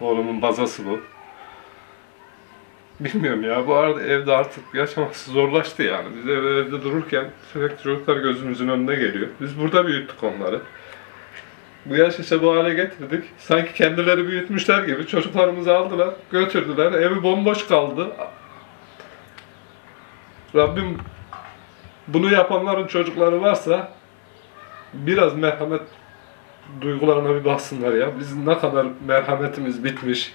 Oğlumun bazası bu. Bilmiyorum ya, bu arada evde artık yaşaması zorlaştı yani. Biz evde dururken sürekli çocuklar gözümüzün önüne geliyor. Biz burada büyüttük onları. Bu yaş işte bu hale getirdik. Sanki kendileri büyütmüşler gibi çocuklarımızı aldılar, götürdüler. Evi bomboş kaldı. Rabbim bunu yapanların çocukları varsa biraz merhamet duygularına bir baksınlar ya. Bizim ne kadar merhametimiz bitmiş,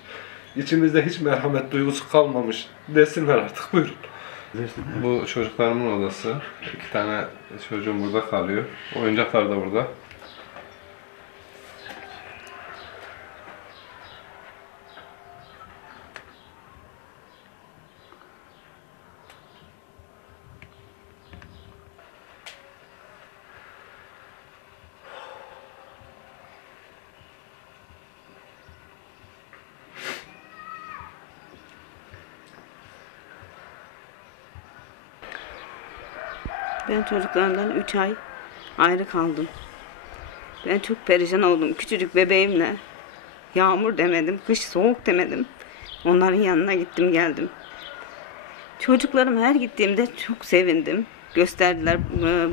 içimizde hiç merhamet duygusu kalmamış desinler artık, buyurun. Bu çocuklarımın odası. 2 tane çocuğum burada kalıyor. Oyuncaklar da burada. Ben çocuklarımdan 3 ay ayrı kaldım. Ben çok perişan oldum. Küçücük bebeğimle. Yağmur demedim, kış soğuk demedim. Onların yanına gittim geldim. Çocuklarım her gittiğimde çok sevindim. Gösterdiler.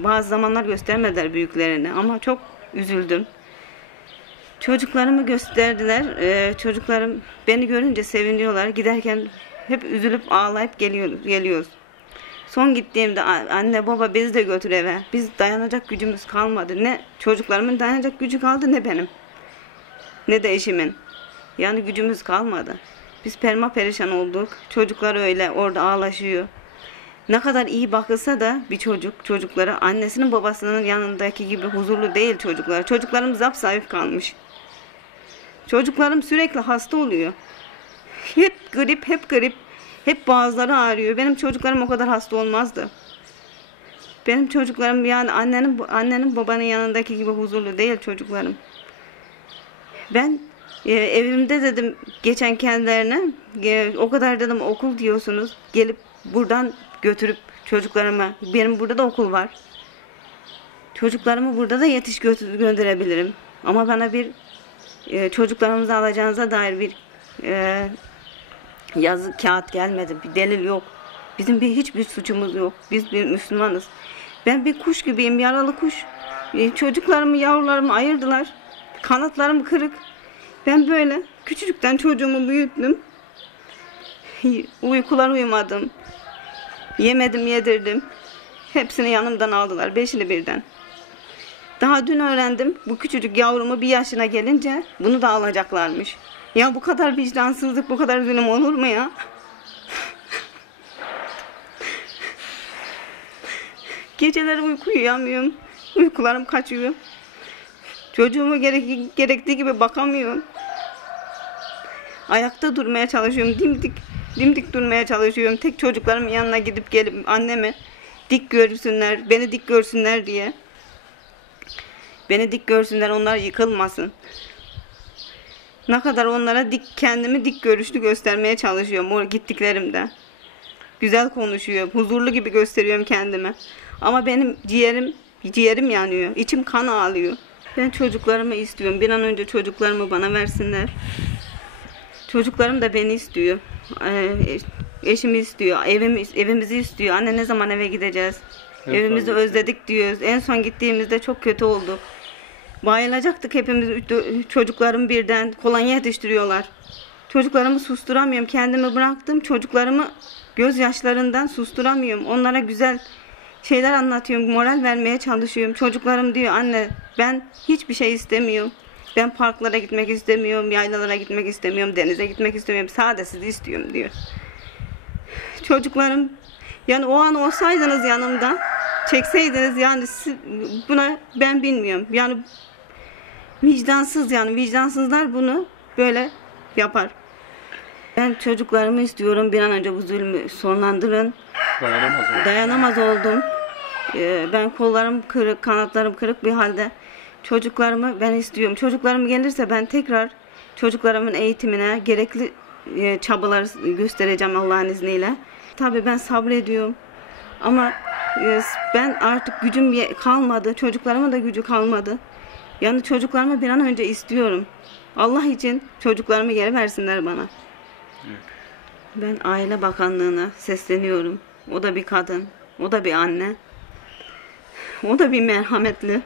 Bazı zamanlar göstermediler büyüklerini ama çok üzüldüm. Çocuklarımı gösterdiler. Çocuklarım beni görünce seviniyorlar. Giderken hep üzülüp ağlayıp geliyoruz. Son gittiğimde anne baba bizi de götür eve. Biz dayanacak gücümüz kalmadı. Ne çocuklarımın dayanacak gücü kaldı ne benim. Ne de eşimin. Yani gücümüz kalmadı. Biz perişan olduk. Çocuklar öyle orada ağlaşıyor. Ne kadar iyi bakılsa da bir çocuklara annesinin babasının yanındaki gibi huzurlu değil çocuklar. Çocuklarım zapsayıf kalmış. Çocuklarım sürekli hasta oluyor. Hep grip. Hep boğazları ağrıyor. Benim çocuklarım o kadar hasta olmazdı. Benim çocuklarım yani annenin babanın yanındaki gibi huzurlu değil çocuklarım. Ben evimde dedim geçen kendilerine o kadar dedim okul diyorsunuz. Gelip buradan götürüp çocuklarıma, benim burada da okul var. Çocuklarımı burada da gönderebilirim. Ama bana bir çocuklarımızı alacağınıza dair bir yazı kağıt gelmedi. Bir delil yok. Bizim hiçbir suçumuz yok. Biz bir Müslümanız. Ben bir kuş gibiyim. Yaralı kuş. Çocuklarımı, yavrularımı ayırdılar. Kanatlarım kırık. Ben böyle küçücükten çocuğumu büyüttüm. Uykular uyumadım. Yemedim, yedirdim. Hepsini yanımdan aldılar. 5'ini birden. Daha dün öğrendim. Bu küçücük yavrumu 1 yaşına gelince bunu da alacaklarmış. Ya bu kadar vicdansızlık, bu kadar zulüm olur mu ya? Geceleri uyku uyuyamıyorum. Uykularım kaçıyor. Çocuğumu gerektiği gibi bakamıyorum. Ayakta durmaya çalışıyorum. Dimdik durmaya çalışıyorum. Tek çocuklarımın yanına gidip gelip annemi dik görsünler, beni dik görsünler diye. Beni dik görsünler, onlar yıkılmasın. Ne kadar onlara kendimi dik görüşlü göstermeye çalışıyorum o gittiklerimde. Güzel konuşuyor, huzurlu gibi gösteriyorum kendimi. Ama benim ciğerim yanıyor, içim kan ağlıyor. Ben çocuklarımı istiyorum. Bir an önce çocuklarımı bana versinler. Çocuklarım da beni istiyor. Eşimi istiyor, evimizi istiyor. Anne ne zaman eve gideceğiz? Evimizi özledik diyoruz. En son gittiğimizde çok kötü oldu. Bayılacaktık hepimiz, çocuklarım birden kolonya yetiştiriyorlar. Çocuklarımı susturamıyorum. Kendimi bıraktım. Çocuklarımı gözyaşlarından susturamıyorum. Onlara güzel şeyler anlatıyorum. Moral vermeye çalışıyorum. Çocuklarım diyor anne ben hiçbir şey istemiyorum. Ben parklara gitmek istemiyorum. Yaylalara gitmek istemiyorum. Denize gitmek istemiyorum. Sadece sizi istiyorum diyor. Çocuklarım yani o an olsaydınız yanımda çekseydiniz yani buna ben bilmiyorum. Yani vicdansız yani vicdansızlar bunu böyle yapar. Ben çocuklarımı istiyorum. Bir an önce bu zulmü sonlandırın. Dayanamaz oldum. Ben kollarım kırık, kanatlarım kırık bir halde çocuklarımı ben istiyorum. Çocuklarım gelirse ben tekrar çocuklarımın eğitimine gerekli çabalar göstereceğim Allah'ın izniyle. Tabii ben sabrediyorum. Ama ben artık gücüm kalmadı. Çocuklarıma da gücü kalmadı. Yani çocuklarımı bir an önce istiyorum. Allah için çocuklarımı geri versinler bana. Ben Aile Bakanlığı'na sesleniyorum. O da bir kadın, o da bir anne. O da bir merhametli.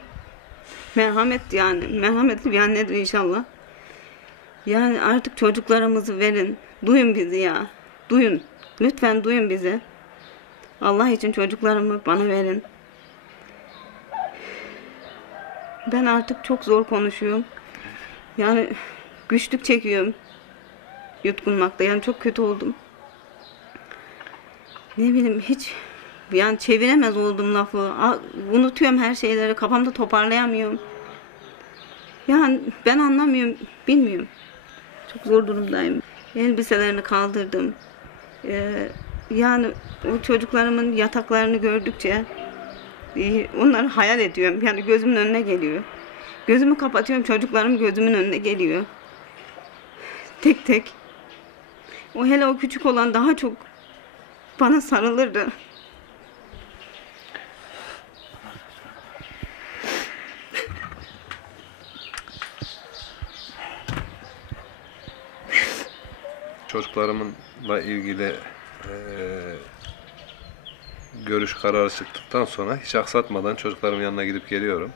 Merhametli bir annedir inşallah. Yani artık çocuklarımızı verin. Duyun bizi ya. Duyun. Lütfen duyun bizi. Allah için çocuklarımı bana verin. Ben artık çok zor konuşuyorum. Yani güçlük çekiyorum. Yutkunmakta. Yani çok kötü oldum. Ne bileyim hiç yani çeviremez oldum lafı. Unutuyorum her şeyleri. Kafamda toparlayamıyorum. Yani ben anlamıyorum. Bilmiyorum. Çok zor durumdayım. Elbiselerini kaldırdım. Yani o çocuklarımın yataklarını gördükçe onları hayal ediyorum. Yani gözümün önüne geliyor. Gözümü kapatıyorum, çocuklarım gözümün önüne geliyor. Tek tek. O hele o küçük olan daha çok bana sarılırdı. Çocuklarımla ilgili görüş kararı çıktıktan sonra hiç aksatmadan çocuklarımın yanına gidip geliyorum.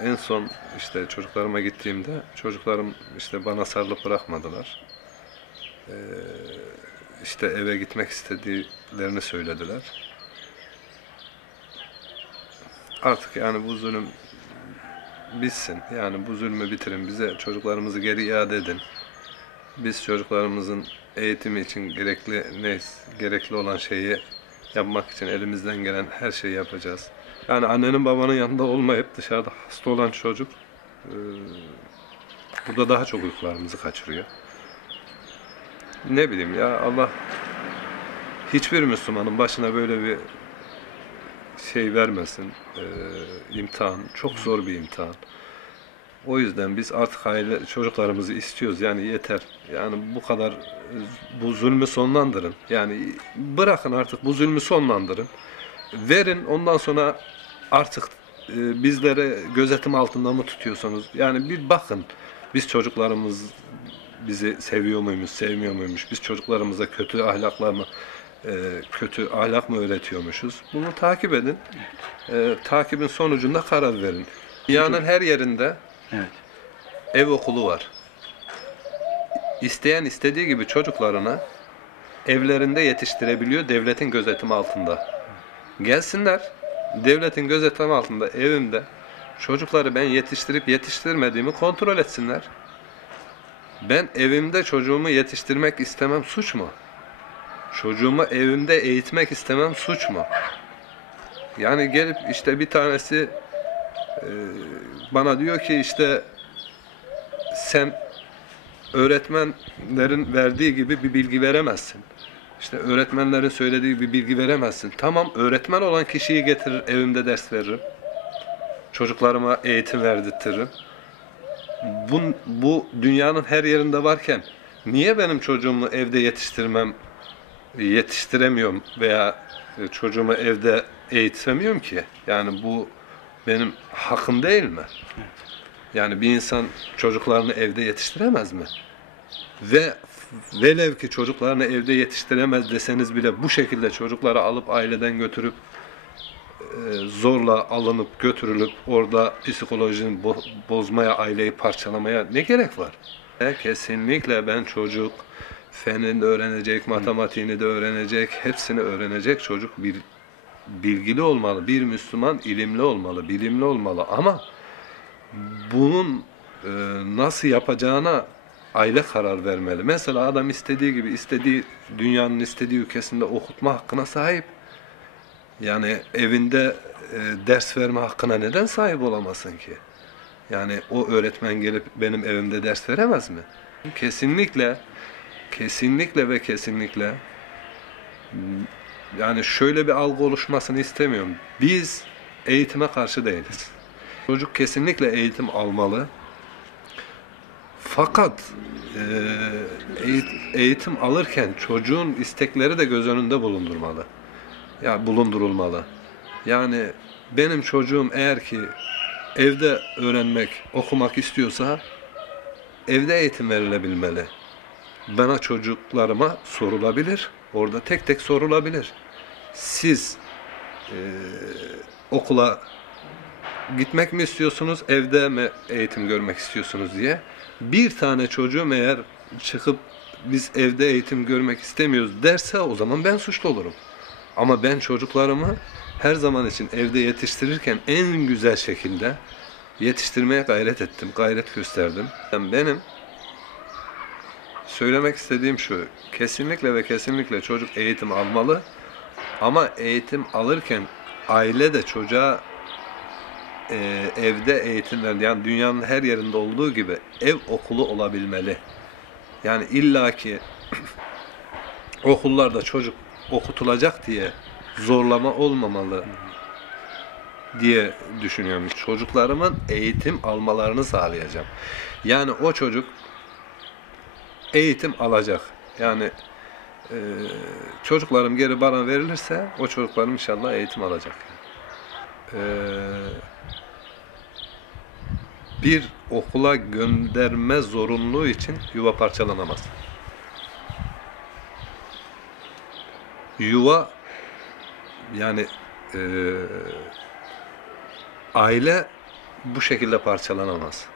En son işte çocuklarıma gittiğimde çocuklarım işte bana sarılıp bırakmadılar. İşte eve gitmek istediklerini söylediler. Artık yani bu zulüm bitsin. Yani bu zulmü bitirin. Bize çocuklarımızı geri iade edin. Biz çocuklarımızın eğitimi için gerekli olan şeyi yapmak için elimizden gelen her şeyi yapacağız. Yani annenin babanın yanında olmayıp dışarıda hasta olan çocuk burada daha çok uykularımızı kaçırıyor. Ne bileyim ya, Allah hiçbir Müslümanın başına böyle bir şey vermesin. İmtihan, çok zor bir imtihan. O yüzden biz artık çocuklarımızı istiyoruz. Yani yeter. Yani bu kadar bu zulmü sonlandırın. Yani bırakın artık bu zulmü sonlandırın. Verin, ondan sonra artık bizlere gözetim altında mı tutuyorsanız. Yani bir bakın. Biz çocuklarımız bizi seviyor muymuş, sevmiyor muymuş? Biz çocuklarımıza kötü ahlak mı öğretiyormuşuz? Bunu takip edin. Takibin sonucunda karar verin. Dünyanın her yerinde ev okulu var. İsteyen istediği gibi çocuklarını evlerinde yetiştirebiliyor devletin gözetimi altında. Gelsinler, devletin gözetimi altında evimde çocukları ben yetiştirip yetiştirmediğimi kontrol etsinler. Ben evimde çocuğumu yetiştirmek istemem, suç mu? Çocuğumu evimde eğitmek istemem, suç mu? Yani gelip işte bir tanesi bana diyor ki işte sen öğretmenlerin verdiği gibi bir bilgi veremezsin. İşte öğretmenlerin söylediği bir bilgi veremezsin. Tamam, öğretmen olan kişiyi getirir, evimde ders veririm. Çocuklarıma eğitim verdirtirim. Bu dünyanın her yerinde varken niye benim çocuğumu evde yetiştiremiyorum veya çocuğumu evde eğitemiyorum ki? Yani bu benim hakkım değil mi? Yani bir insan çocuklarını evde yetiştiremez mi? Ve velev ki çocuklarını evde yetiştiremez deseniz bile bu şekilde çocukları alıp aileden götürüp zorla alınıp götürülüp orada psikolojinin bozmaya, aileyi parçalamaya ne gerek var? Kesinlikle ben çocuk fenini de öğrenecek, matematiğini de öğrenecek, hepsini öğrenecek çocuk bilgili olmalı. Bir Müslüman ilimli olmalı, bilimli olmalı ama bunun nasıl yapacağına aile karar vermeli. Mesela adam istediği gibi, dünyanın istediği ülkesinde okutma hakkına sahip. Yani evinde ders verme hakkına neden sahip olamasın ki? Yani o öğretmen gelip benim evimde ders veremez mi? Kesinlikle ve kesinlikle yani şöyle bir algı oluşmasını istemiyorum. Biz eğitime karşı değiliz. Çocuk kesinlikle eğitim almalı. Fakat eğitim alırken çocuğun istekleri de göz önünde bulundurulmalı. Yani benim çocuğum eğer ki evde öğrenmek, okumak istiyorsa evde eğitim verilebilmeli. Bana, çocuklarıma sorulabilir. Orada tek tek sorulabilir. Siz okula gitmek mi istiyorsunuz, evde mi eğitim görmek istiyorsunuz diye. Bir tane çocuğum eğer çıkıp biz evde eğitim görmek istemiyoruz derse o zaman ben suçlu olurum. Ama ben çocuklarımı her zaman için evde yetiştirirken en güzel şekilde yetiştirmeye gayret ettim, gayret gösterdim. Yani benim söylemek istediğim şu, kesinlikle ve kesinlikle çocuk eğitim almalı. Ama eğitim alırken aile de çocuğa evde eğitimler, yani dünyanın her yerinde olduğu gibi ev okulu olabilmeli. Yani illaki okullarda çocuk okutulacak diye zorlama olmamalı diye düşünüyorum. Çocuklarımın eğitim almalarını sağlayacağım. Yani o çocuk eğitim alacak. Yani çocuklarım geri bana verilirse o çocuklarım inşallah eğitim alacak. Bir okula gönderme zorunluluğu için yuva parçalanamaz. Yuva yani aile bu şekilde parçalanamaz.